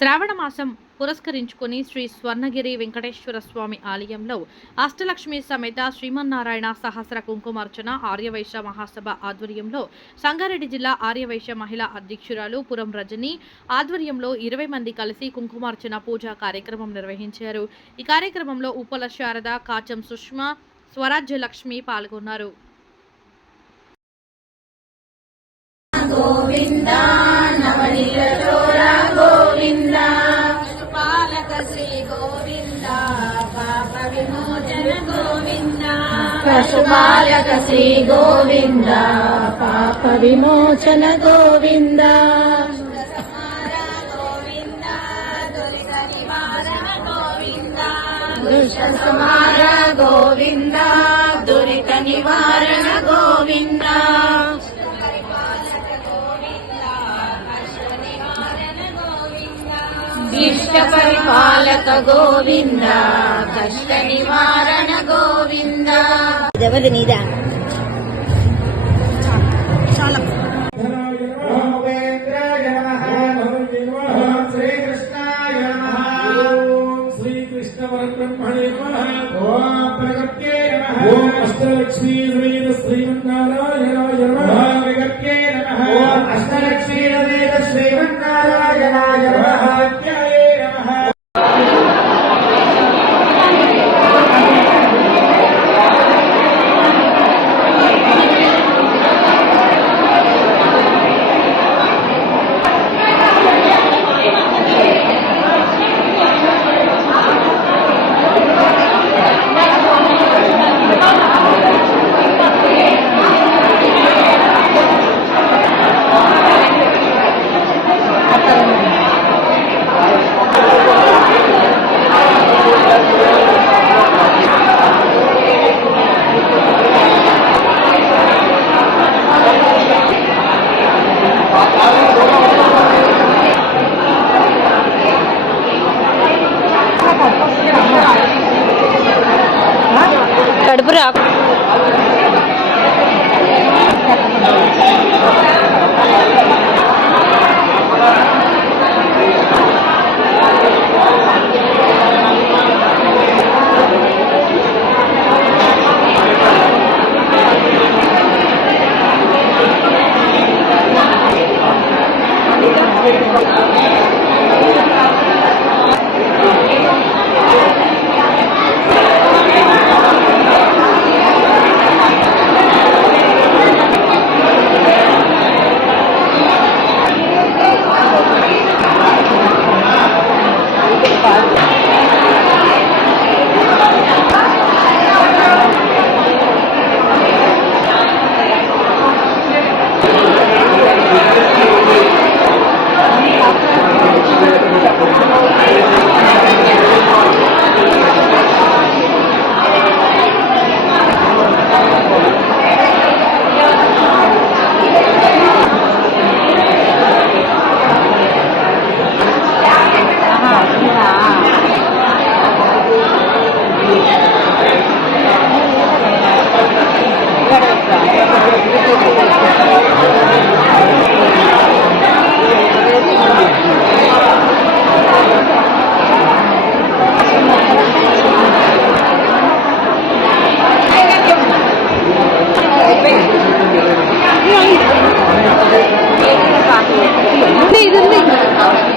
శ్రావణ మాసం పురస్కరించుకుని శ్రీ స్వర్ణగిరి వెంకటేశ్వర స్వామి ఆలయంలో అష్టలక్ష్మి సమేత శ్రీమన్నారాయణ సహస్ర కుంకుమార్చన ఆర్యవైశ్య మహాసభ ఆధ్వర్యంలో సంగారెడ్డి జిల్లా ఆర్యవైశ్య మహిళా అధ్యక్షురాలు పురం రజని ఆధ్వర్యంలో ఇరవై మంది కలిసి కుంకుమార్చన పూజా కార్యక్రమం నిర్వహించారు. ఈ కార్యక్రమంలో ఉపల శారద కాచం సుష్మా స్వరాజ్య లక్ష్మి పాల్గొన్నారు. గోవిందా పశుపాలక శ్రీ గోవింద పాప విమోచన గోవింద సమార గోవింద దురిత నివారణ గోవింద ఇష్ట పరిపాలక గోవింద కష్ట నివారణ ఎవరి నీదా ఓం శ్రీకృష్ణాయ నమః ఓం ప్రగత్యే అష్టలక్ష్మీ ಕಡ್ಬರಿ ಹಾಕಿ